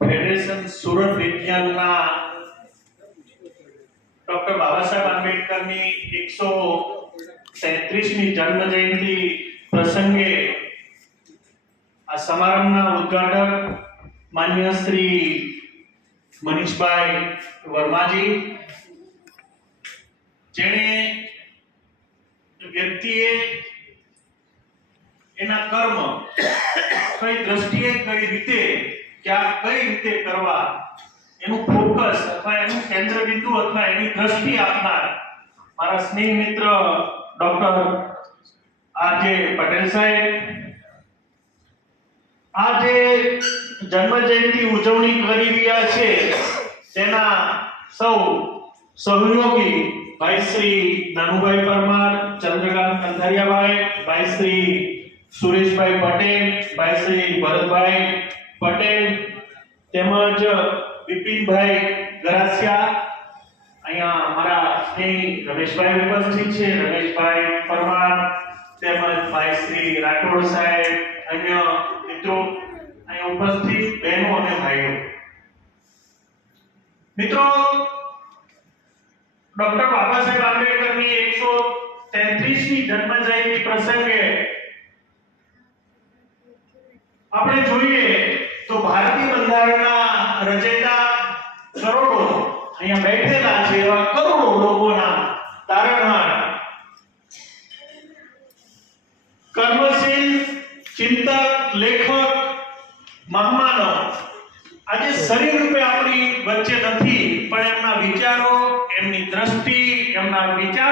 Federation Surat વિજ્ઞાનના doctor બાબા આંબેડકરની એકસો તેત્રીસમી જન્મ જયંતિ પ્રસંગે આ સમારંભના ઉદ્ઘાટક માન્ય શ્રી મનીષભાઈ વર્માજી. જેણે વ્યક્તિએ એના કર્મ કઈ દ્રષ્ટિએ કઈ રીતે ક્યાં કઈ રીતે કરવા? એનું ફોકસ અથવા એનું કેન્દ્ર બિંદુ અથવા એની દ્રષ્ટિ આપનાર મારા સ્નેહ મિત્ર ડોક્ટર આર પટેલ સાહેબ. આ જે જન્મ જયંતિ ઉજવણી કરી રહ્યા છે. તેના સૌ સહયોગી ભાઈ શ્રી નાનુભાઈ પરમાર, ચંદ્રકાંત કંધારિયાભાઈ ભાઈ શ્રી સુરેશભાઈ પટેલ, ભાઈ શ્રી ભરતભાઈ પટેલ તેમજ વિપિનભાઈ ગરાસિયા. અહીંયા અમારા સ્નેહી રમેશભાઈ ઉપસ્થિત છે. રમેશભાઈ પરમાર તેમજ ભાઈ શ્રી રાઠોડ સાહેબ, અન્ય મિત્રો અહીંયા ઉપસ્થિત, બહેનો અને ભાઈઓ. મિત્રો, ડોક્ટર બાબા સાહેબ આંબેડકરની એકસો તેત્રીસમી જન્મ જયંતિ પ્રસંગે આપણે જોઈએ તો ભારતીય બંધારણના રચયિતા કરોડો અહીંયા બેઠેલા છે એવા કરોડો લોકોના તારણહાર. કર્મશીલ, ચિંતક, લેખક, મહામાનવ. આજે શરીર રૂપે આપણી વચ્ચે નથી, પણ એમના વિચારો, એમની દ્રષ્ટિ, એમના વિચાર